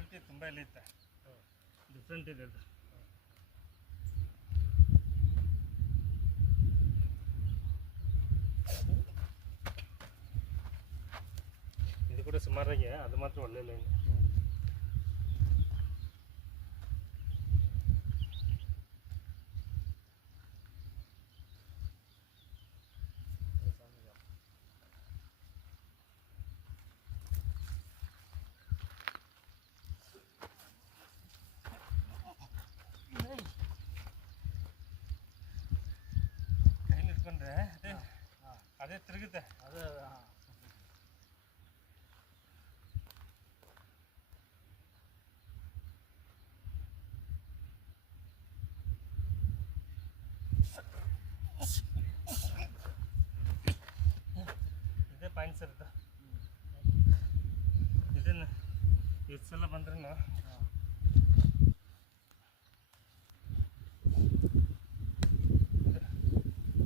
Quality ತುಂಬ ಇಳಿಯುತ್ತೆ, different ಇದೆ ಅದು. ಇದು ಕೂಡ ಸುಮಾರಾಗಿ, ಅದು ಮಾತ್ರ ಒಳ್ಳೆ ಲೈನ್. ಕೈಲಿ ಇಟ್ಕೊಂಡ್ರೆ ಅದೇ ತಿರುಗುತ್ತೆ. ಅದೇ ಇದೇ ಪಾಯಿಂಟ್ಸ್ ಇರುತ್ತೆ. ಇದನ್ನು ಎಷ್ಟು ಸಲ ಬಂದ್ರೂ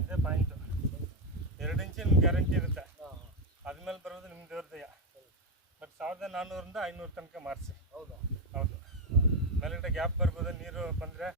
ಇದೇ ಪಾಯಿಂಟು. 2 ಇಂಚಿನ ಗ್ಯಾರಂಟಿ ಇರುತ್ತೆ. ಆದ್ಮೇಲೆ ಬರೋದು ನಿಮ್ಮ ದೇವ್ರದಯ್ಯ. ಬಟ್ 1400 ಇಂದ 500 ತನಕ ಮಾರಿಸಿ. ಹೌದು, ಮೇಲ್ಗಡೆ ಗ್ಯಾಪ್ ಬರ್ಬೋದು, ನೀರು ಬಂದರೆ